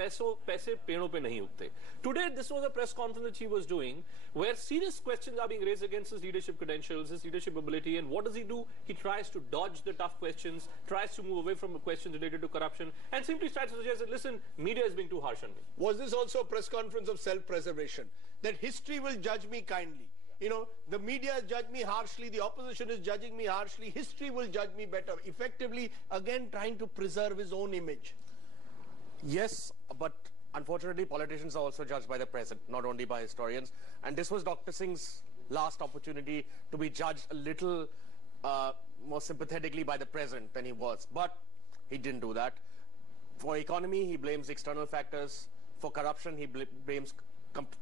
पैसे पेड़ों पे नहीं उगते. Today, this was a press conference that he was doing, where serious questions are being raised against his leadership credentials, his leadership ability, and what does he do? He tries to dodge the tough questions, tries to move away from questions related to corruption, and simply tries to suggest that, listen, media is being too harsh on me. Was this also a press conference of self-preservation? That history will judge me kindly. You know, the media has judged me harshly, the opposition is judging me harshly, history will judge me better. Effectively, again, trying to preserve his own image. Yes, but unfortunately, politicians are also judged by the present, not only by historians. And this was Dr. Singh's last opportunity to be judged a little more sympathetically by the present than he was. But he didn't do that. For economy, he blames external factors. For corruption, he blames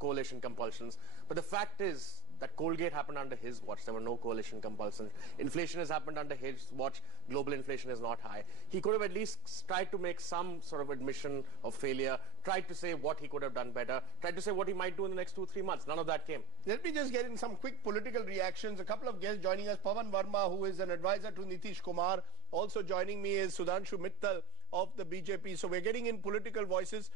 coalition compulsions. But the fact is that Colgate happened under his watch. There were no coalition compulsions. Inflation has happened under his watch. Global inflation is not high. He could have at least tried to make some sort of admission of failure, tried to say what he could have done better, tried to say what he might do in the next 2-3 months. None of that came. Let me just get in some quick political reactions. A couple of guests joining us. Pawan Verma, who is an advisor to Nitish Kumar. Also joining me is Sudhanshu Mittal of the BJP. So we're getting in political voices.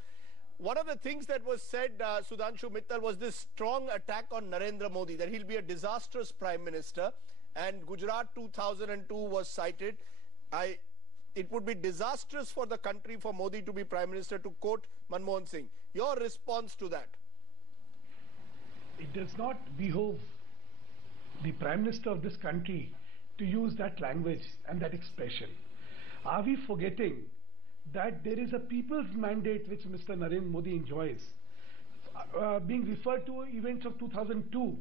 One of the things that was said, Sudhanshu Mittal, was this strong attack on Narendra Modi, that he'll be a disastrous prime minister. And Gujarat 2002 was cited. It would be disastrous for the country for Modi to be prime minister, to quote Manmohan Singh. Your response to that? It does not behove the prime minister of this country to use that language and that expression. Are we forgetting that there is a people's mandate which Mr. Narendra Modi enjoys, being referred to events of 2002,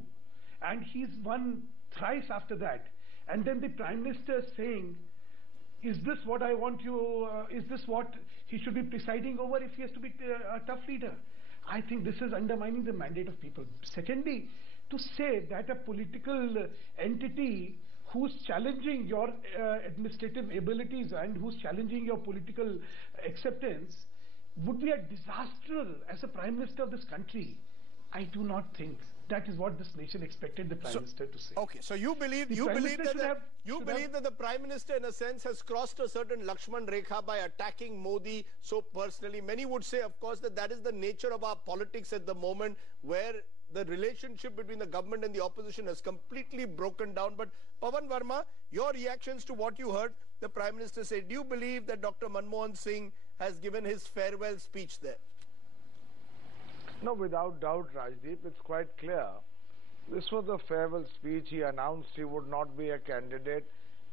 and he's won thrice after that, and then the Prime Minister saying, is this what I want you, is this what he should be presiding over if he has to be a tough leader? I think this is undermining the mandate of people. Secondly, to say that a political entity who's challenging your administrative abilities and who's challenging your political acceptance would be a disaster as a prime minister of this country, I do not think that is what this nation expected the prime minister to say. Okay, so you believe that the prime minister, in a sense, has crossed a certain Lakshman Rekha by attacking Modi so personally. Many would say, of course, that is the nature of our politics at the moment, where the relationship between the government and the opposition has completely broken down. But Pawan Verma, your reactions to what you heard the Prime Minister say, do you believe that Dr. Manmohan Singh has given his farewell speech there? No, without doubt, Rajdeep, it's quite clear. This was a farewell speech. He announced he would not be a candidate,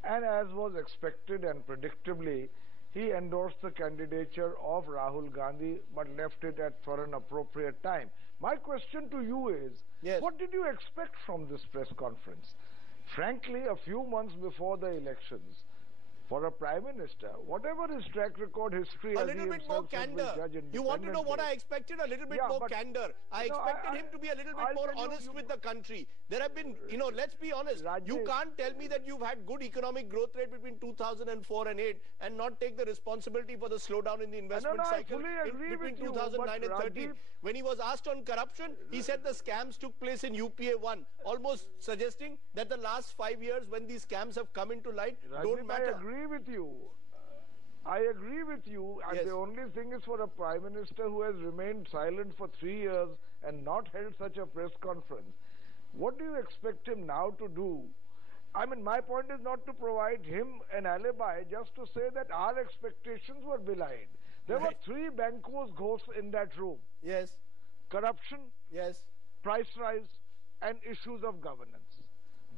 and as was expected and predictably, he endorsed the candidature of Rahul Gandhi but left it for an appropriate time. My question to you is, yes, what did you expect from this press conference? Frankly, a few months before the elections, for a prime minister, whatever his track record, history, a little bit more candor. You want to know what I expected? A little bit more candor. I expected him to be a little bit more honest with the country. There have been, let's be honest. You can't tell me that you've had good economic growth rate between 2004 and 8 and not take the responsibility for the slowdown in the investment cycle between 2009 and 13. When he was asked on corruption, he said the scams took place in UPA 1, almost suggesting that the last 5 years when these scams have come into light don't matter. I agree with you. I agree with you. And the only thing is, for a prime minister who has remained silent for 3 years and not held such a press conference, what do you expect him now to do? I mean, my point is not to provide him an alibi, just to say that our expectations were belied. There were 3 Banco's ghosts in that room. Yes. Corruption. Yes. Price rise and issues of governance.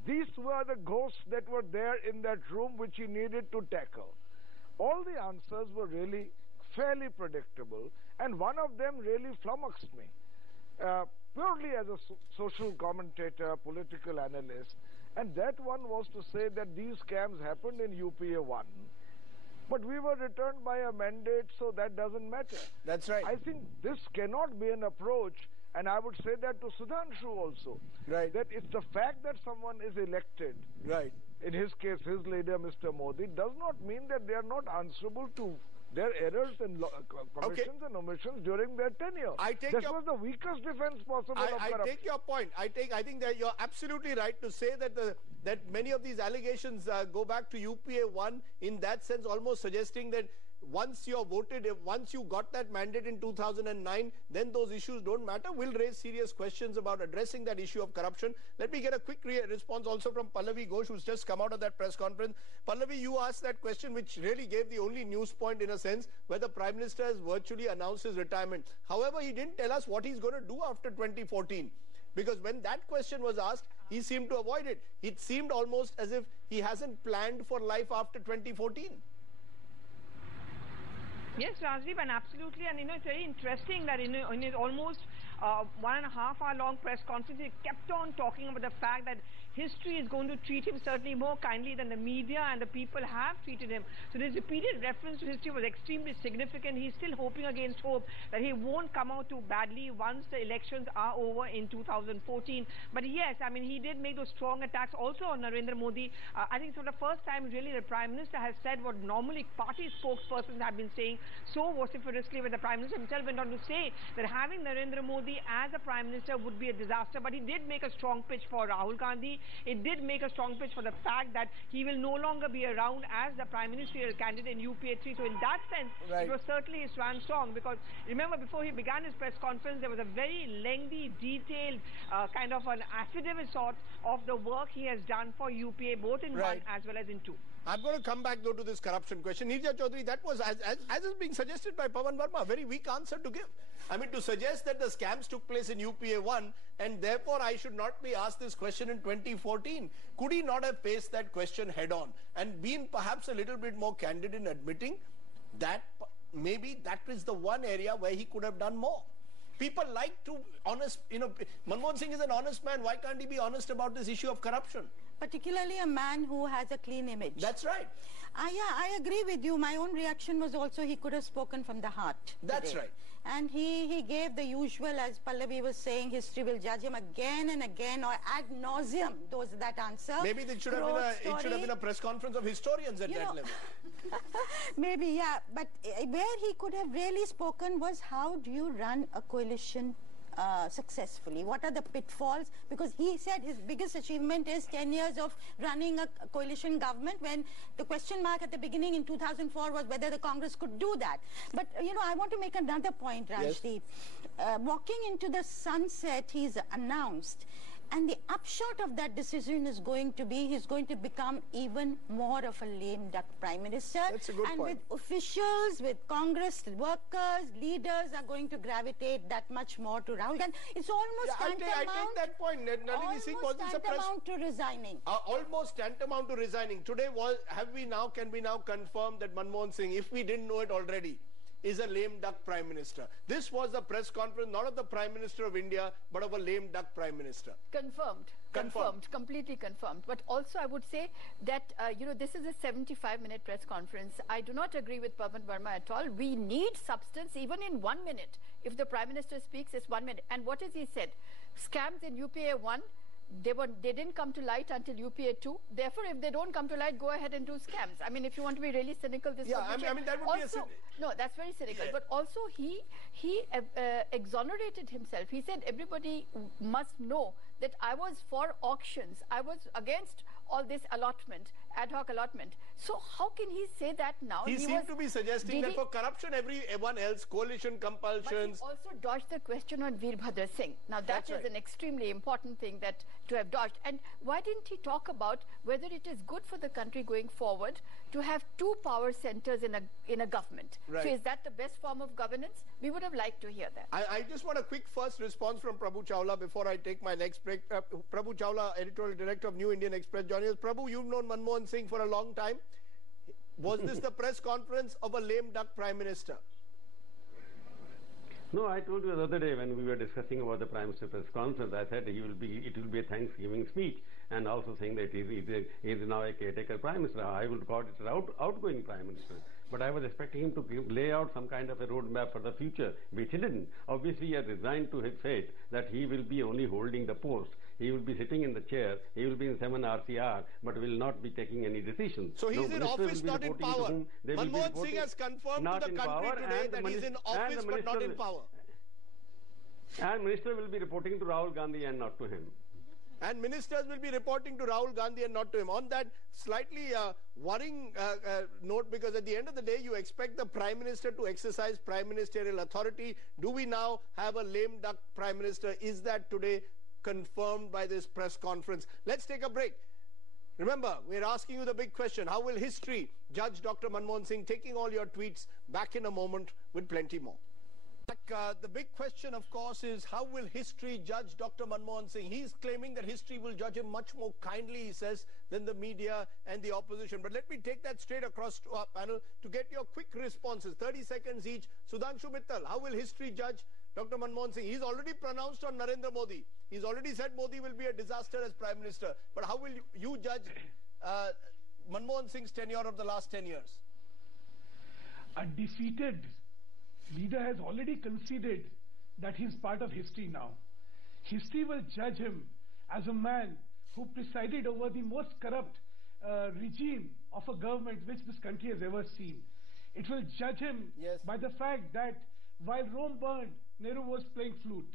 These were the ghosts that were there in that room which he needed to tackle. All the answers were really fairly predictable, and one of them really flummoxed me. Purely as a social commentator, political analyst, and that one was to say that these scams happened in UPA 1. But we were returned by a mandate, so that doesn't matter. That's right. I think this cannot be an approach, and I would say that to Sudhanshu also. Right. That it's the fact that someone is elected. Right. In his case, his leader, Mr. Modi, does not mean that they are not answerable to their errors and commissions and omissions during their tenure. This was the weakest defense possible of corruption. I take your point. I think that you're absolutely right to say that that many of these allegations go back to UPA 1, in that sense almost suggesting that once you're voted, once you got that mandate in 2009, then those issues don't matter. We'll raise serious questions about addressing that issue of corruption. Let me get a quick response also from Pallavi Ghosh, who's just come out of that press conference. Pallavi, you asked that question, which really gave the only news point in a sense, where the Prime Minister has virtually announced his retirement. However, he didn't tell us what he's going to do after 2014. Because when that question was asked, he seemed to avoid it. It seemed almost as if he hasn't planned for life after 2014. Yes, Rajdeep, and absolutely, and it's very interesting that in his almost 1.5 hour long press conference, he kept on talking about the fact that history is going to treat him certainly more kindly than the media and the people have treated him. So this repeated reference to history was extremely significant. He's still hoping against hope that he won't come out too badly once the elections are over in 2014. But yes, I mean, he did make those strong attacks also on Narendra Modi. I think for the first time, really, the Prime Minister has said what normally party spokespersons have been saying so vociferously, when the Prime Minister himself went on to say that having Narendra Modi as a Prime Minister would be a disaster. But he did make a strong pitch for Rahul Gandhi. It did make a strong pitch for the fact that he will no longer be around as the Prime Ministerial candidate in UPA 3. So in that sense, It was certainly his swan song, because remember, before he began his press conference, there was a very lengthy, detailed kind of an affidavit sort of the work he has done for UPA, both in 1 as well as in 2. I'm going to come back though to this corruption question. Nirja Chaudhary, that was, as is being suggested by Pawan Verma, a very weak answer to give. I mean, to suggest that the scams took place in UPA 1 and therefore I should not be asked this question in 2014. Could he not have faced that question head on and been perhaps a little bit more candid in admitting that maybe that is the one area where he could have done more? People like to Manmohan Singh is an honest man. Why can't he be honest about this issue of corruption? Particularly a man who has a clean image. That's right. Yeah, I agree with you. My own reaction was also he could have spoken from the heart. That's right. And he gave the usual, as Pallavi was saying, history will judge him again and again, or ad nauseum, that answer. Maybe it should have been a press conference of historians at that level. Maybe, yeah. But where he could have really spoken was, how do you run a coalition successfully? What are the pitfalls? Because he said his biggest achievement is 10 years of running a coalition government, when the question mark at the beginning in 2004 was whether the Congress could do that. But, I want to make another point, Rajdeep. Yes. Walking into the sunset, he's announced. And the upshot of that decision is going to be, he's going to become even more of a lame duck Prime Minister. That's a good point. And with officials, with Congress workers, leaders are going to gravitate that much more to Rahul Gandhi. It's almost tantamount. I take that point. Nalini Singh was tantamount to resigning. Almost tantamount to resigning. Today, can we now confirm that Manmohan Singh, if we didn't know it already, is a lame duck Prime Minister? This was a press conference not of the Prime Minister of India, but of a lame duck Prime Minister. Confirmed, completely confirmed. But also I would say that, this is a 75-minute press conference. I do not agree with Pawan Verma at all. We need substance even in 1 minute. If the Prime Minister speaks, it's 1 minute. And what has he said? Scams in UPA 1, they didn't come to light until UPA 2. Therefore, if they don't come to light, go ahead and do scams. I mean, if you want to be really cynical, this I mean that would also, no, that's very cynical. Yeah. But also, he exonerated himself. He said everybody must know that I was for auctions. I was against all this allotment, ad hoc allotment. So how can he say that now? He seemed to be suggesting that for corruption, everyone else, coalition compulsions. But he also dodged the question on Veerbhadra Singh. Now that is an extremely important thing to have dodged. And why didn't he talk about whether it is good for the country going forward to have 2 power centers in a government? Right. So is that the best form of governance? We would have liked to hear that. I just want a quick first response from Prabhu Chawla before I take my next break. Prabhu Chawla, editorial director of New Indian Express, joining us. Prabhu, you've known Manmohan Singh for a long time. Was this the press conference of a lame duck Prime Minister? No, I told you the other day when we were discussing about the Prime Minister press conference, I said it will be a Thanksgiving speech, and also saying that he is now a caretaker Prime Minister. I would call it an outgoing Prime Minister. But I was expecting him to lay out some kind of a roadmap for the future, which he didn't. Obviously, he has resigned to his fate that he will be only holding the post. He will be sitting in the chair, he will be in 7 RCR, but will not be taking any decisions. So he's in office, not in power. Manmohan Singh has confirmed to the country today that he's in office but not in power. And Minister will be reporting to Rahul Gandhi and not to him. And ministers will be reporting to Rahul Gandhi and not to him. On that slightly worrying note, because at the end of the day, you expect the Prime Minister to exercise prime ministerial authority. Do we now have a lame duck Prime Minister? Is that today confirmed by this press conference? Let's take a break. Remember, we're asking you the big question. How will history judge Dr. Manmohan Singh? Taking all your tweets. Back in a moment with plenty more. The big question, of course, is how will history judge Dr. Manmohan Singh? He's claiming that history will judge him much more kindly, he says, than the media and the opposition. But let me take that straight across to our panel to get your quick responses. 30 seconds each. Sudhanshu Mittal, how will history judge Dr. Manmohan Singh? He's already pronounced on Narendra Modi. He's already said Modi will be a disaster as Prime Minister. But how will you judge Manmohan Singh's tenure of the last 10 years? A defeated leader has already conceded that he's part of history now. History will judge him as a man who presided over the most corrupt regime of a government which this country has ever seen. It will judge him by the fact that while Rome burned, Nehru was playing flute.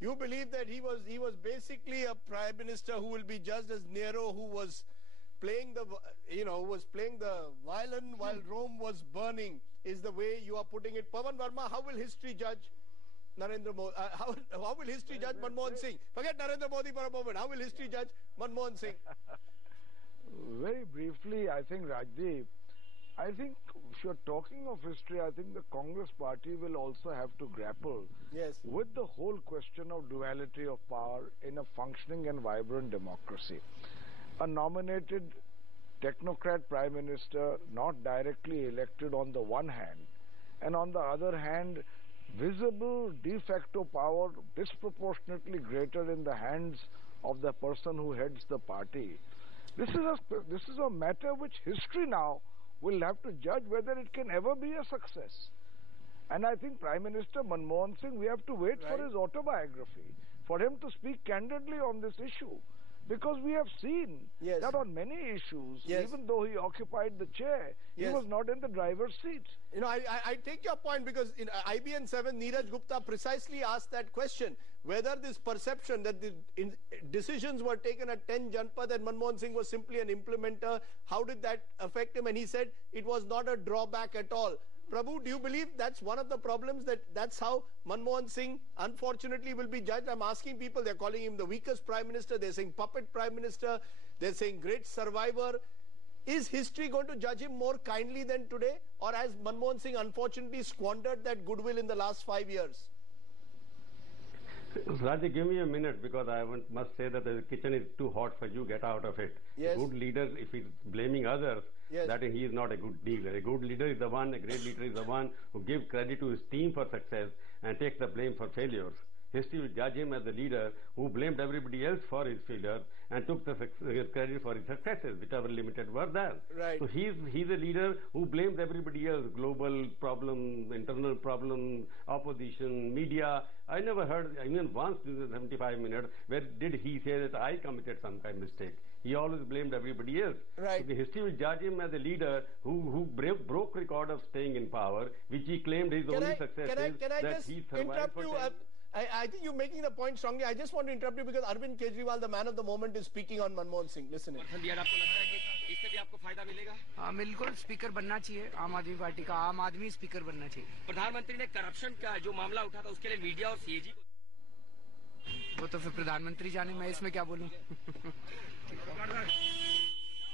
You believe that he was basically a Prime Minister who will be judged as Nero, who was playing the violin while Rome was burning, is the way you are putting it. Pavan Verma, how will history judge Narendra Modi? How will history judge Manmohan Singh? Forget Narendra Modi for a moment. How will history judge Manmohan Singh? Very briefly, I think, Rajdeep, I think if you're talking of history, I think the Congress party will also have to grapple with the whole question of duality of power in a functioning and vibrant democracy. A nominated technocrat Prime Minister, not directly elected on the one hand, and on the other hand, visible de facto power disproportionately greater in the hands of the person who heads the party. This is a matter which history now will have to judge whether it can ever be a success. And I think Prime Minister Manmohan Singh, we have to wait for his autobiography, for him to speak candidly on this issue. Because we have seen that on many issues, even though he occupied the chair, he was not in the driver's seat. You know, I take your point, because in IBN 7, Neeraj Gupta precisely asked that question, whether this perception that the decisions were taken at 10 Janpad and Manmohan Singh was simply an implementer, how did that affect him? And he said it was not a drawback at all. Prabhu, do you believe that's one of the problems, that's how Manmohan Singh unfortunately will be judged? I'm asking people, they're calling him the weakest Prime Minister, they're saying puppet Prime Minister, they're saying great survivor. Is history going to judge him more kindly than today? Or has Manmohan Singh unfortunately squandered that goodwill in the last 5 years? Raji, give me a minute, because I must say that the kitchen is too hot for you. Get out of it. A good leader, if he's blaming others, that he is not a good leader. A good leader is the one, a great leader is the one who gives credit to his team for success and takes the blame for failures. History will judge him as a leader who blamed everybody else for his failure and took the credit for his successes, whichever limited were there. So he's a leader who blames everybody else, global problem, internal problem, opposition, media. I never heard even once in the 75 minutes where did he say that I committed some kind of mistake. He always blamed everybody else. So the history will judge him as a leader who broke record of staying in power, which he claimed his only success is that he survived for 10 I think you're making the point strongly. I just want to interrupt you because Arvind Kejriwal, the man of the moment, is speaking on Manmohan Singh. Listen. हाँ बिल्कुल speaker बनना चाहिए आम आदमी party का आम आदमी speaker बनना चाहिए प्रधानमंत्री ने करप्शन का जो मामला उठा था उसके लिए मीडिया और सीएजी को वो तो फिर प्रधानमंत्री जाने मैं इसमें क्या बोलूं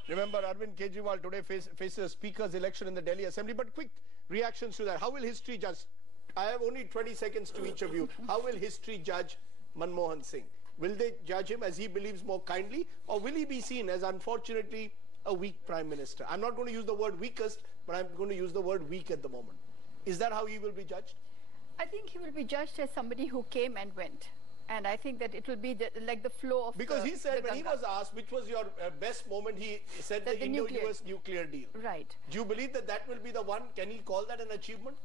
Remember, Arvind Kejriwal today faces a speaker's election in the Delhi Assembly. But quick reactions to that. How will history judge? I have only 20 seconds to each of you. How will history judge Manmohan Singh? Will they judge him as he believes more kindly, or will he be seen as, unfortunately, a weak Prime Minister? I'm not going to use the word weakest, but I'm going to use the word weak at the moment. Is that how he will be judged? I think he will be judged as somebody who came and went. And I think that it will be like the flow of because he said when he was asked which was your best moment, he said the Indo-US nuclear deal. Right. Do you believe that that will be the one? Can he call that an achievement?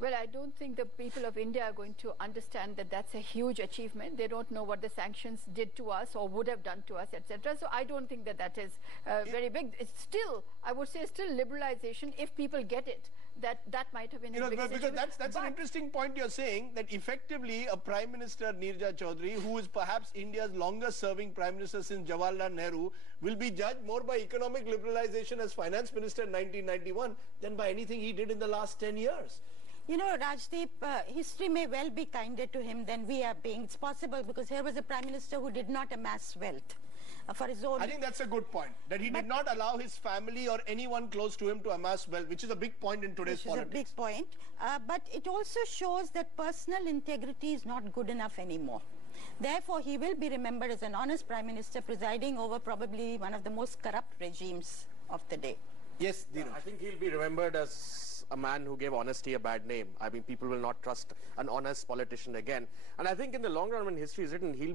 Well, I don't think the people of India are going to understand that that's a huge achievement. They don't know what the sanctions did to us or would have done to us, etc. So I don't think that that is very big. It's still, I would say, still liberalization if people get it. that might have been his biggest because achievement. that's an interesting point you're saying, that effectively a Prime Minister, Neerja Chaudhary, who is perhaps India's longest serving Prime Minister since Jawaharlal Nehru, will be judged more by economic liberalization as Finance Minister in 1991 than by anything he did in the last 10 years. You know, Rajdeep, history may well be kinder to him than we are being. It's possible because here was a Prime Minister who did not amass wealth for his own. I think that's a good point, that he did not allow his family or anyone close to him to amass wealth, which is a big point in today's politics. Which is a big point. But it also shows that personal integrity is not good enough anymore. Therefore, he will be remembered as an honest Prime Minister presiding over probably one of the most corrupt regimes of the day. Yes, Dheeraj. I think he'll be remembered as a man who gave honesty a bad name. I mean, people will not trust an honest politician again. And I think in the long run, when history is written, he'll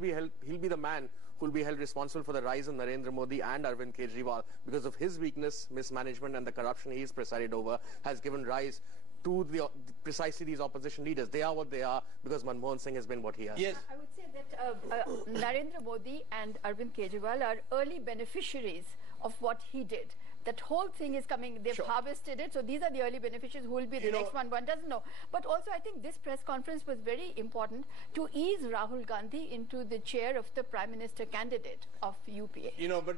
be the man who will be held responsible for the rise of Narendra Modi and Arvind Kejriwal, because of his weakness, mismanagement, and the corruption he's presided over has given rise to precisely these opposition leaders. They are what they are because Manmohan Singh has been what he has. Yes. I would say that Narendra Modi and Arvind Kejriwal are early beneficiaries of what he did. That whole thing is coming, they've harvested it, so these are the early beneficiaries. Who will be the next one doesn't know. But also I think this press conference was very important to ease Rahul Gandhi into the chair of the Prime Minister candidate of UPA. You know, but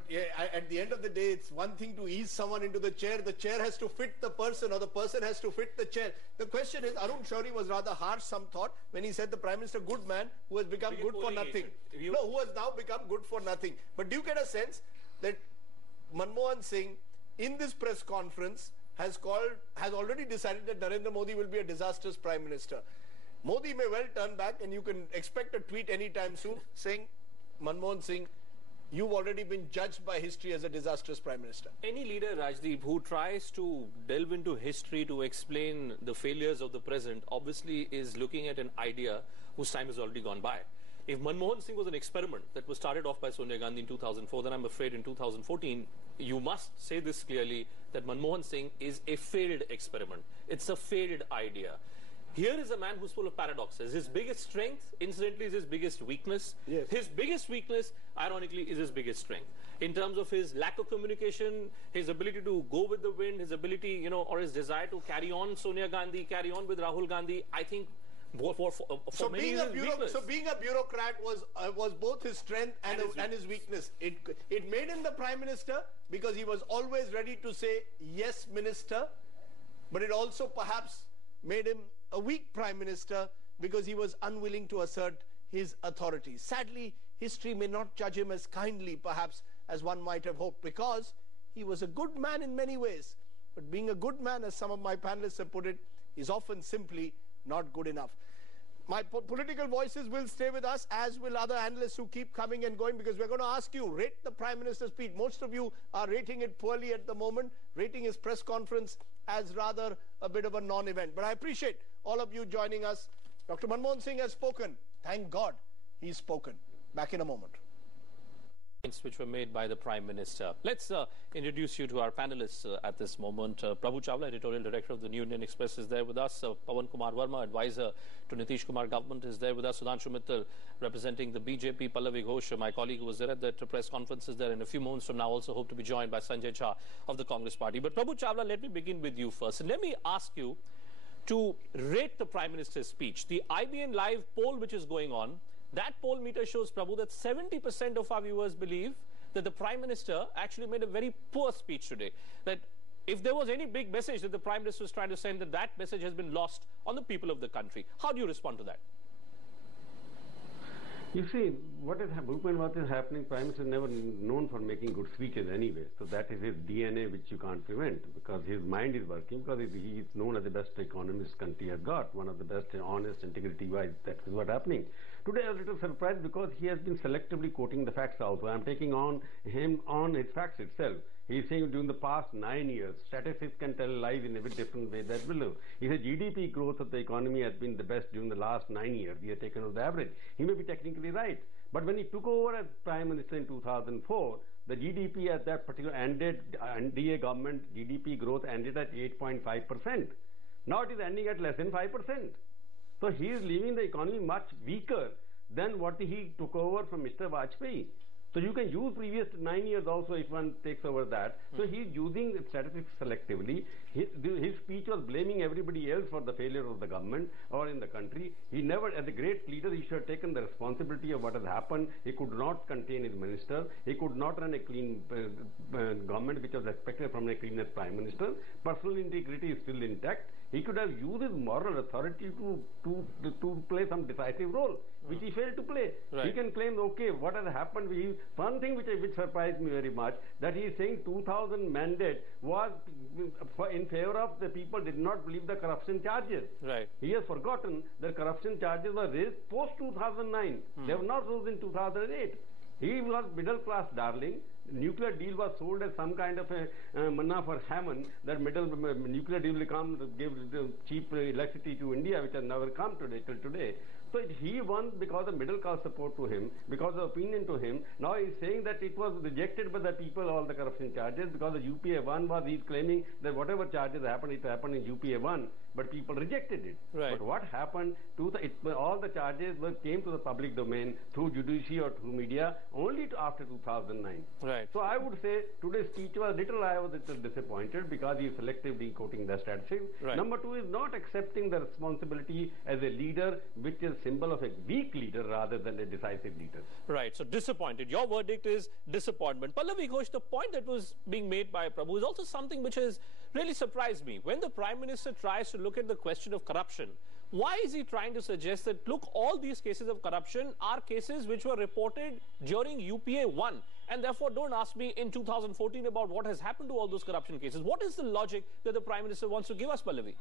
at the end of the day, it's one thing to ease someone into the chair has to fit the person, or the person has to fit the chair. The question is, Arun Shourie was rather harsh, some thought, when he said the Prime Minister, good man, who has become good for nothing. No, who has now become good for nothing. But do you get a sense that Manmohan Singh, in this press conference, has already decided that Narendra Modi will be a disastrous Prime Minister? Modi may well turn back, and you can expect a tweet anytime soon saying, Manmohan Singh, you've already been judged by history as a disastrous Prime Minister. Any leader, Rajdeep, who tries to delve into history to explain the failures of the present obviously is looking at an idea whose time has already gone by. If Manmohan Singh was an experiment that was started off by Sonia Gandhi in 2004, then I'm afraid in 2014, you must say this clearly, that Manmohan Singh is a failed experiment. It's a failed idea. Here is a man who's full of paradoxes. His biggest strength, incidentally, is his biggest weakness. Yes. His biggest weakness, ironically, is his biggest strength. In terms of his lack of communication, his ability to go with the wind, his ability, or his desire to carry on Sonia Gandhi, carry on with Rahul Gandhi, I think so being a bureaucrat was both his strength and his weakness. It made him the Prime Minister because he was always ready to say yes, Minister, but it also perhaps made him a weak Prime Minister because he was unwilling to assert his authority. Sadly, history may not judge him as kindly perhaps as one might have hoped, because he was a good man in many ways, but being a good man, as some of my panelists have put it, is often simply not good enough. My political voices will stay with us, as will other analysts who keep coming and going, because we're going to ask you, rate the Prime Minister's speech. Most of you are rating it poorly at the moment, rating his press conference as rather a bit of a non-event. But I appreciate all of you joining us. Dr. Manmohan Singh has spoken. Thank God he's spoken. Back in a moment. Which were made by the Prime Minister. Let's introduce you to our panelists at this moment. Prabhu Chawla, Editorial Director of the New Indian Express, is there with us. Pawan Kumar Verma, Advisor to Nitish Kumar Government, is there with us. Sudhanshu Mittal, representing the BJP. Pallavi Ghosh, my colleague who was there at that press conference, is there. In a few moments from now, also hope to be joined by Sanjay Jha of the Congress Party. But Prabhu Chawla, let me begin with you first. And let me ask you to rate the Prime Minister's speech. The IBN Live poll which is going on, that poll meter shows, Prabhu, that 70% of our viewers believe that the Prime Minister actually made a very poor speech today. That if there was any big message that the Prime Minister was trying to send, that message has been lost on the people of the country. How do you respond to that? You see, what is happening, Prime Minister is never known for making good speeches anyway. So that is his DNA, which you can't prevent, because his mind is working, because he is known as the best economist country has got, one of the best, honest, integrity-wise. That is what's happening. Today I was a little surprised because he has been selectively quoting the facts also. I am taking on him on his facts itself. He is saying during the past 9 years, statistics can tell lies in a bit different way than below. He said GDP growth of the economy has been the best during the last 9 years. We have taken as the average. He may be technically right. But when he took over as Prime Minister in 2004, the GDP at that particular NDA government, GDP growth ended at 8.5%. Now it is ending at less than 5%. So he is leaving the economy much weaker than what he took over from Mr. Vajpayee. So you can use previous 9 years also if one takes over that. So he's using statistics selectively. His speech was blaming everybody else for the failure of the government or in the country. He never, as a great leader, he should have taken the responsibility of what has happened. He could not contain his minister. He could not run a clean government, which was expected from a clean prime minister. Personal integrity is still intact. He could have used his moral authority to play some decisive role, which he failed to play. Right. He can claim, okay, what has happened? One thing which surprised me very much, that he is saying 2000 mandate was in favor of the people did not believe the corruption charges. Right. He has forgotten that corruption charges were raised post 2009. They were not raised in 2008. He was middle class darling. Nuclear deal was sold as some kind of a manna for Haman, that nuclear deal will come, give cheap electricity to India, which has never come till today. So he won because of middle class support to him, because of opinion to him. Now he's saying that it was rejected by the people, all the corruption charges, because the UPA 1 was, he's claiming that whatever charges happened, it happened in UPA 1, but people rejected it. Right. But what happened to all the charges came to the public domain through judiciary or through media only after 2009. Right. So I would say today's speech was I was a little disappointed because he is selectively quoting the statistics. Right. Number two is not accepting the responsibility as a leader, which is symbol of a weak leader rather than a decisive leader. Right, so disappointed. Your verdict is disappointment. Pallavi Ghosh, the point that was being made by Prabhu is also something which has really surprised me. When the Prime Minister tries to look at the question of corruption, why is he trying to suggest that, look, all these cases of corruption are cases which were reported during UPA 1, and therefore don't ask me in 2014 about what has happened to all those corruption cases. What is the logic that the Prime Minister wants to give us, Pallavi?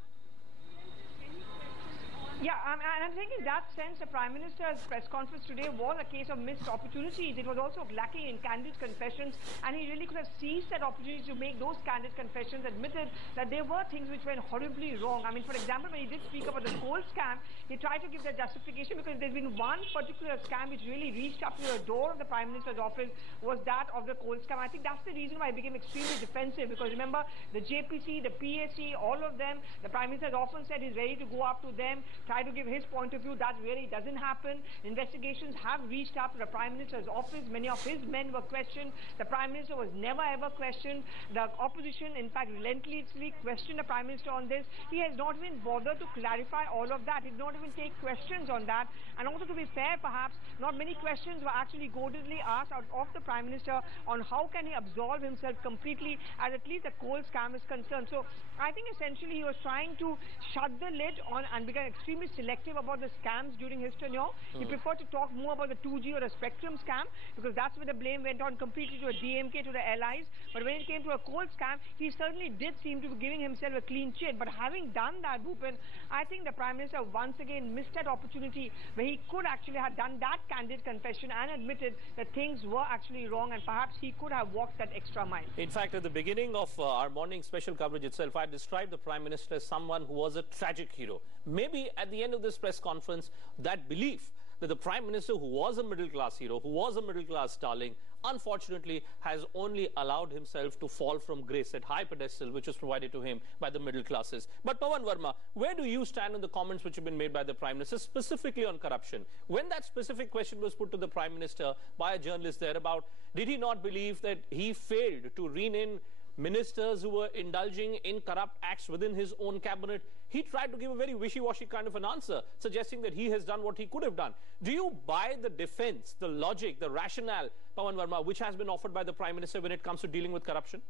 Yeah, and I think in that sense, the Prime Minister's press conference today was a case of missed opportunities. It was also lacking in candid confessions, and he really could have seized that opportunity to make those candid confessions, admitted that there were things which went horribly wrong. I mean, for example, when he did speak about the coal scam, he tried to give the justification because there's been one particular scam which really reached up to the door of the Prime Minister's office, was that of the coal scam. I think that's the reason why he became extremely defensive, because remember, the JPC, the PAC, all of them, the Prime Minister has often said he's ready to go up to them, try to give his point of view. That really doesn't happen. Investigations have reached up to the Prime Minister's office. Many of his men were questioned. The Prime Minister was never ever questioned. The opposition, in fact, relentlessly questioned the Prime Minister on this. He has not even bothered to clarify all of that. He did not even take questions on that. And also, to be fair, perhaps, not many questions were actually goadedly asked out of the Prime Minister on how can he absolve himself completely, as at least the coal scam is concerned. So I think essentially he was trying to shut the lid on and become extremely selective about the scams during his tenure. He preferred to talk more about the 2G or the spectrum scam, because that's where the blame went on completely to a DMK, to the allies. But when it came to a coal scam, he certainly did seem to be giving himself a clean chit. But having done that, Bhupen, I think the Prime Minister once again missed that opportunity where he could actually have done that candid confession and admitted that things were actually wrong, and perhaps he could have walked that extra mile. In fact, at the beginning of our morning special coverage itself, I described the Prime Minister as someone who was a tragic hero. Maybe at the end of this press conference, that belief that the Prime Minister, who was a middle-class hero, who was a middle-class darling, unfortunately has only allowed himself to fall from grace at high pedestal which was provided to him by the middle classes. But Pavan Verma, where do you stand on the comments which have been made by the Prime Minister, specifically on corruption? When that specific question was put to the Prime Minister by a journalist there about, did he not believe that he failed to rein in ministers who were indulging in corrupt acts within his own cabinet, he tried to give a very wishy-washy kind of an answer, suggesting that he has done what he could have done. Do you buy the defense, the logic, the rationale, Pavan Verma, which has been offered by the Prime Minister when it comes to dealing with corruption?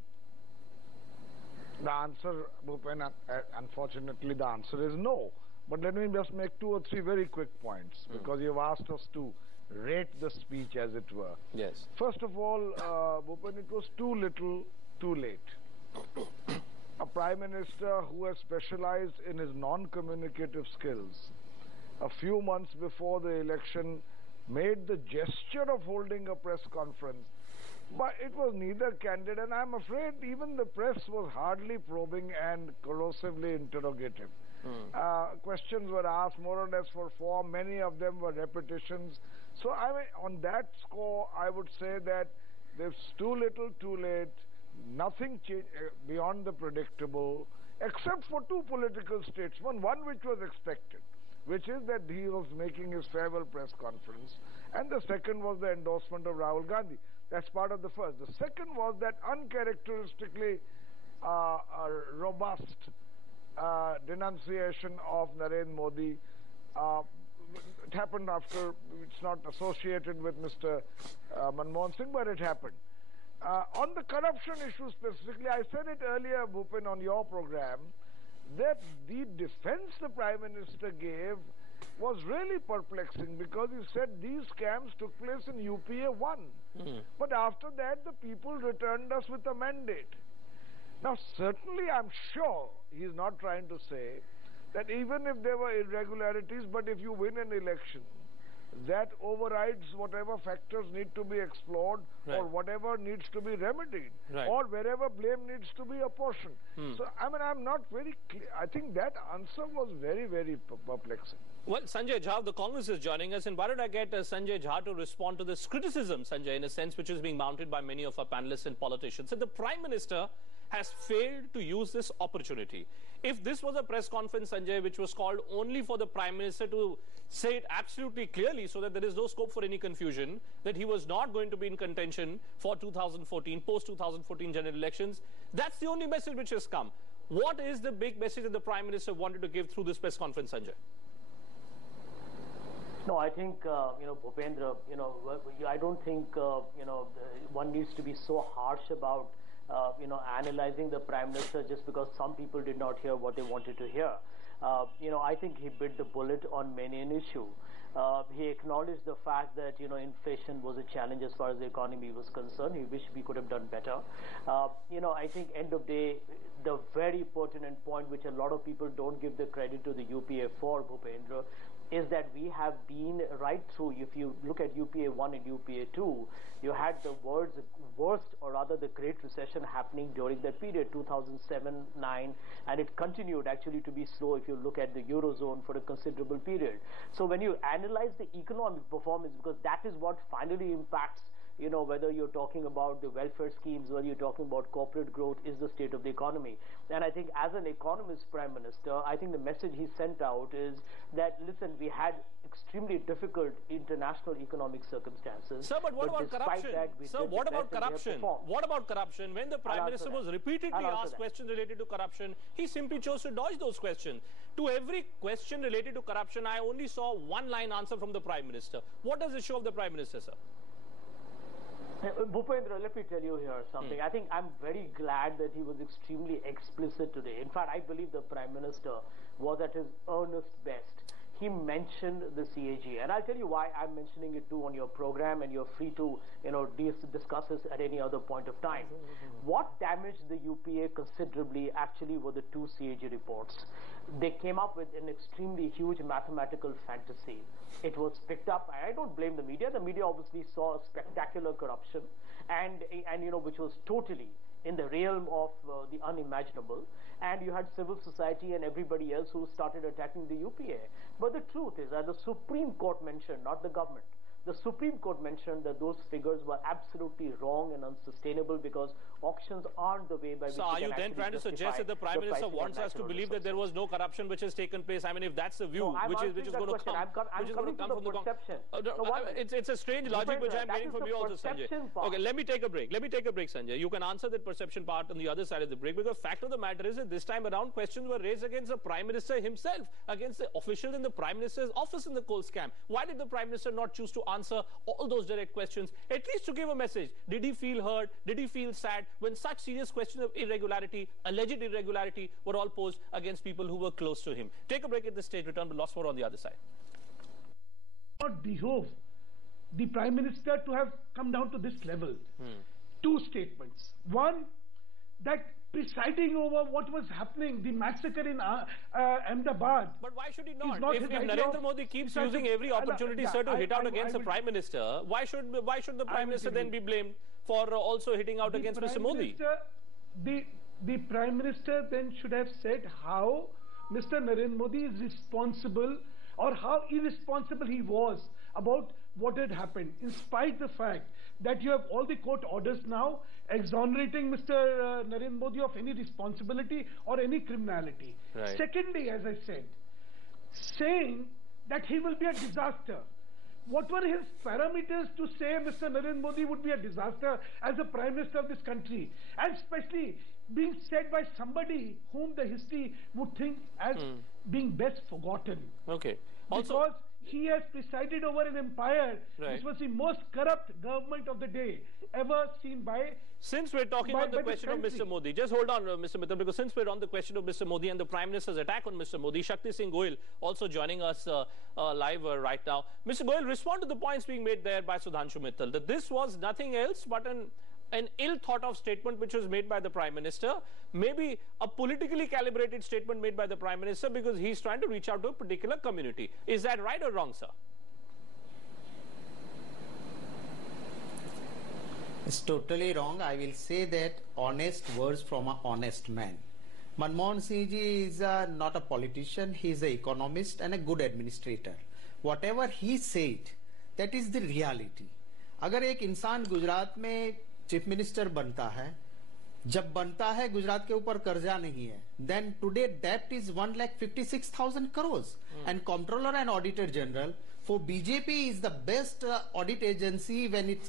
The answer, Bhupen, unfortunately the answer is no. But let me just make 2 or 3 very quick points, because you've asked us to rate the speech, as it were. Yes. First of all, Bhupen, it was too little, too late. A Prime Minister who has specialized in his non-communicative skills, a few months before the election, made the gesture of holding a press conference, but it was neither candid, and I'm afraid even the press was hardly probing and corrosively interrogative. Questions were asked more or less for form. Many of them were repetitions. So I mean, on that score, I would say that there's too little, too late. Nothing beyond the predictable, except for 2 political statements. One which was expected, which is that he was making his farewell press conference, And the second was the endorsement of Rahul Gandhi. That's part of the first. The second was that uncharacteristically robust denunciation of Narendra Modi. It happened after, it's not associated with Mr. Manmohan Singh, but it happened. On the corruption issue specifically, I said it earlier, Bhupen, on your program, that the defense the Prime Minister gave was really perplexing, because he said these scams took place in UPA 1. But after that, the people returned us with a mandate. Now, certainly, I'm sure he's not trying to say that even if there were irregularities, but if you win an election, that overrides whatever factors need to be explored, or whatever needs to be remedied, or wherever blame needs to be apportioned. So, I mean, I'm not very clear. I think that answer was very, very perplexing. Well, Sanjay Jha of the Congress is joining us, and why don't I get Sanjay Jha to respond to this criticism, Sanjay, in a sense, which is being mounted by many of our panelists and politicians, that the Prime Minister has failed to use this opportunity. If this was a press conference, Sanjay, which was called only for the Prime Minister to say it absolutely clearly so that there is no scope for any confusion, that he was not going to be in contention for 2014, post-2014 general elections, that's the only message which has come. What is the big message that the Prime Minister wanted to give through this press conference, Sanjay? No, I think, Bhupendra, I don't think, one needs to be so harsh about, analyzing the Prime Minister just because some people did not hear what they wanted to hear. I think he bit the bullet on many an issue. He acknowledged the fact that, inflation was a challenge as far as the economy was concerned. He wished we could have done better. I think end of day, the very pertinent point which a lot of people don't give the credit to the UPA for, Bhupendra, is that we have been right through. If you look at UPA 1 and UPA 2, you had the worst, or rather the Great Recession happening during that period, 2007-9, and it continued actually to be slow if you look at the Eurozone for a considerable period. So when you analyze the economic performance, because that is what finally impacts, whether you're talking about the welfare schemes, whether you're talking about corporate growth, is the state of the economy. And I think as an economist Prime Minister, I think the message he sent out is that, listen, we had extremely difficult international economic circumstances. Sir, but what about corruption? Sir, what about corruption? What about corruption? When the Prime Minister was repeatedly asked questions related to corruption, he simply chose to dodge those questions. To every question related to corruption, I only saw one-line answer from the Prime Minister. What does it show of the Prime Minister, sir? Bhupendra, let me tell you here something. I think I'm very glad that he was extremely explicit today. In fact, I believe the Prime Minister was at his earnest best. He mentioned the CAG, and I'll tell you why I'm mentioning it too on your program, and you're free to, discuss this at any other point of time. What damaged the UPA considerably actually were the two CAG reports. They came up with an extremely huge mathematical fantasy. It was picked up. I don't blame the media. The media obviously saw spectacular corruption, and which was totally in the realm of the unimaginable. And you had civil society and everybody else who started attacking the UPA. But the truth is that the Supreme Court mentioned, not the government, the Supreme Court mentioned that those figures were absolutely wrong and unsustainable, because auctions aren't the way by which. So are you then trying to suggest that the Prime Minister wants us to believe that there was no corruption which has taken place? I mean, if that's the view, which is going to come, from the perception. It's a strange logic which I'm getting from you also, Sanjay. Okay, let me take a break. Sanjay. You can answer that perception part on the other side of the break, because the fact of the matter is that this time around questions were raised against the Prime Minister himself, against the officials in the Prime Minister's office in the coal scam. Why did the Prime Minister not choose to answer all those direct questions, at least to give a message? Did he feel hurt? Did he feel sad when such serious questions of irregularity, alleged irregularity, were all posed against people who were close to him? Take a break at this stage. Return to lots more on the other side. Not behove the Prime Minister to have come down to this level. Two statements. One, that presiding over what was happening, the massacre in Ahmedabad. But why should he not? If Narendra Modi keeps using every opportunity, sir, to hit out against the Prime Minister, why should the Prime Minister then be blamed for also hitting out against Mr. Modi? The Prime Minister then should have said how Mr. Narendra Modi is responsible, or how irresponsible he was about what had happened, in spite of the fact that you have all the court orders now exonerating Mr. Narendra Modi of any responsibility or any criminality. Secondly, as I said, saying that he will be a disaster. what were his parameters to say Mr. Narendra Modi would be a disaster as the Prime Minister of this country? And especially being said by somebody whom the history would think as being best forgotten. Okay. Also, because he has presided over an empire which was the most corrupt government of the day ever seen by... Since we're talking on the question of Mr. Modi, just hold on, Mr. Mittal, because since we're on the question of Mr. Modi and the Prime Minister's attack on Mr. Modi, Shakti Singh Goyal also joining us live right now. Mr. Goyal, respond to the points being made there by Sudhanshu Mittal, that this was nothing else but an ill-thought-of statement which was made by the Prime Minister, maybe a politically calibrated statement made by the Prime Minister because he's trying to reach out to a particular community. Is that right or wrong, sir? It's totally wrong. I will say that honest words from an honest man. Manmohan Singh ji is not a politician. He is an economist and a good administrator. Whatever he said, that is the reality. अगर एक इंसान गुजरात में chief minister बनता है, जब बनता है गुजरात के ऊपर कर्जा नहीं है, then today debt is 1,56,000 crores and comptroller and auditor general for BJP is the best audit agency when it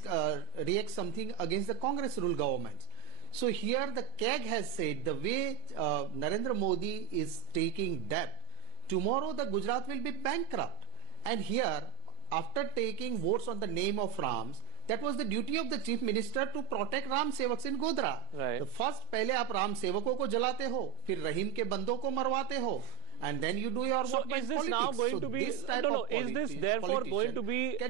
reacts something against the Congress rule governments. So here the CAG has said the way Narendra Modi is taking debt, tomorrow the Gujarat will be bankrupt. And here, after taking votes on the name of Rams, that was the duty of the chief minister to protect Ram Sevaks in Godhra. Right. The first, पहले आप राम सेवकों को जलाते हो, फिर रहीम के बंदों को मरवाते हो, and then you do your so work by is this politics. now going so to be is this therefore going to be a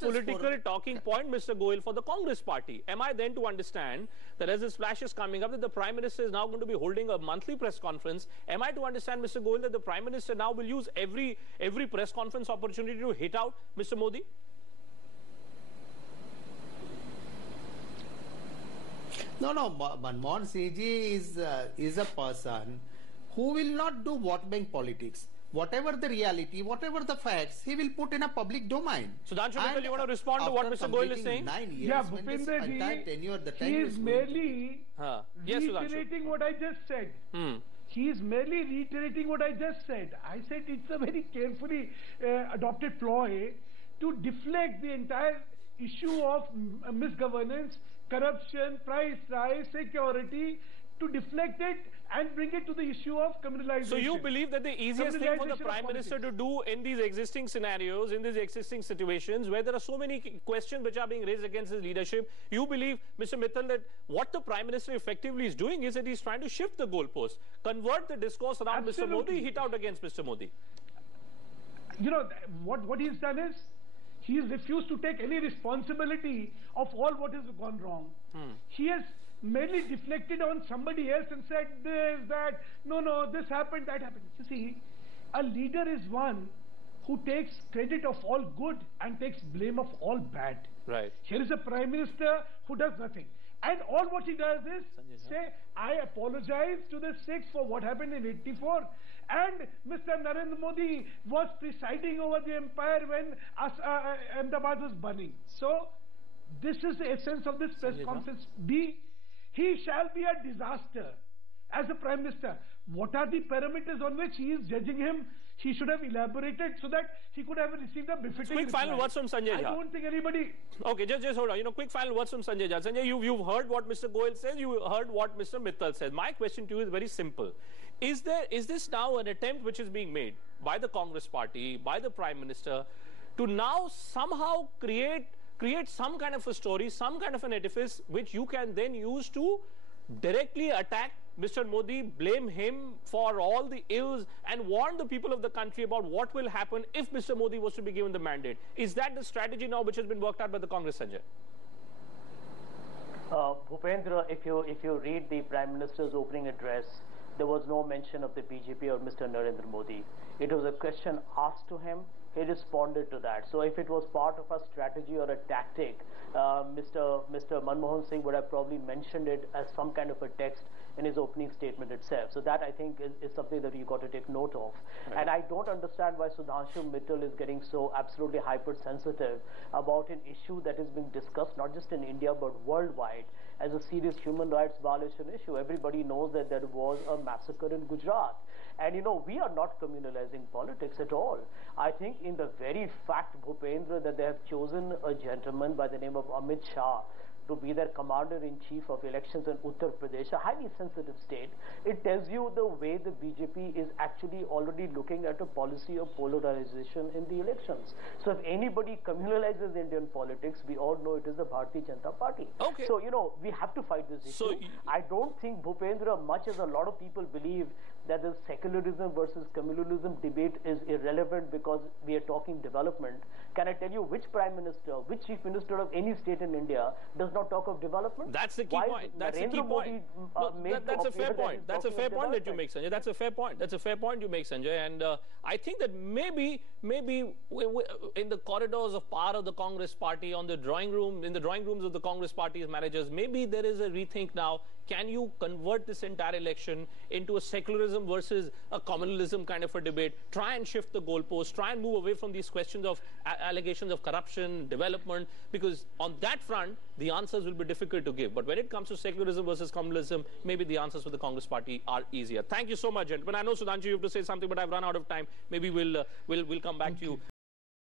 political talking point, Mr. Goyal, for the Congress party? Am I then to understand that as this flash is coming up that the Prime Minister is now going to be holding a monthly press conference? Am I to understand, Mr. Goyal, that the Prime Minister now will use every press conference opportunity to hit out Mr. Modi? No, Manmohan Singh ji is a person who will not do vote bank politics. Whatever the reality, whatever the facts, he will put in a public domain. Sudhanshu Mittal, you want to respond to what Mr. Goyal is saying? 9 years, yeah, Bhupendra ji, he is merely reiterating what I just said. He is merely reiterating what I just said. I said it's a very carefully adopted ploy to deflect the entire issue of misgovernance, corruption, price rise, security, to deflect it and bring it to the issue of criminalization. So you believe that the easiest thing for the Prime Minister to do in these existing scenarios, in these existing situations where there are so many questions which are being raised against his leadership, you believe, Mr. Mittal, that what the Prime Minister effectively is doing is that he's trying to shift the goalpost, convert the discourse around Mr. Modi, hit out against Mr. Modi? You know, what he's done is, he has refused to take any responsibility of all what has gone wrong. He has merely deflected on somebody else and said this, that, no, this happened, that happened. You see, a leader is one who takes credit of all good and takes blame of all bad. Right. Here is a Prime Minister who does nothing. And all what he does is say, I apologize to the Sikhs for what happened in 84. And Mr. Narendra Modi was presiding over the empire when Ahmedabad was burning. So, this is the essence of this press conference. He shall be a disaster as a Prime Minister. What are the parameters on which he is judging him? He should have elaborated so that he could have received a befitting Quick final words from Sanjay Jha. I don't think anybody... Okay, just hold on. Quick final words from Sanjay Jha. Sanjay, you've heard what Mr. Goyal says, you heard what Mr. Mittal says. My question to you is very simple. Is this now an attempt which is being made by the Congress party, by the Prime Minister, to now somehow create some kind of a story, some kind of an edifice which you can then use to directly attack Mr. Modi, blame him for all the ills and warn the people of the country about what will happen if Mr. Modi was to be given the mandate? Is that the strategy now which has been worked out by the Congress, Sanjay? Bhupendra, if you read the Prime Minister's opening address, there was no mention of the BJP or Mr. Narendra Modi. It was a question asked to him. He responded to that. So if it was part of a strategy or a tactic, Mr. Manmohan Singh would have probably mentioned it as some kind of a text in his opening statement itself. So that, I think, is something that you got to take note of. Right. And I don't understand why Sudhanshu Mittal is getting so absolutely hypersensitive about an issue that is being discussed not just in India but worldwide as a serious human rights violation issue. Everybody knows that there was a massacre in Gujarat. And, we are not communalizing politics at all. I think in the very fact, Bhupendra, that they have chosen a gentleman by the name of Amit Shah to be their commander-in-chief of elections in Uttar Pradesh, a highly sensitive state, it tells you the way the BJP is actually already looking at a policy of polarization in the elections. So if anybody communalizes Indian politics, we all know it is the Bharatiya Janata Party. Okay. So, we have to fight this issue. So I don't think, Bhupendra, much as a lot of people believe that the secularism versus communalism debate is irrelevant because we are talking development. Can I tell you which prime minister, which chief minister of any state in India does not talk of development? That's the key point. That's the key point. That's a fair point. That's a fair point that you make, Sanjay. That's a fair point. That's a fair point you make, Sanjay. And I think that maybe in the corridors of power of the Congress party, in the drawing rooms of the Congress party's managers, maybe there is a rethink now. Can you convert this entire election into a secularism versus a communalism kind of a debate? Try and shift the goalposts. Try and move away from these questions of allegations of corruption, development, because on that front, the answers will be difficult to give. But when it comes to secularism versus communalism, maybe the answers for the Congress party are easier. Thank you so much, gentlemen. I know, Sudhanshu, you have to say something, but I've run out of time. Maybe we'll come back to you.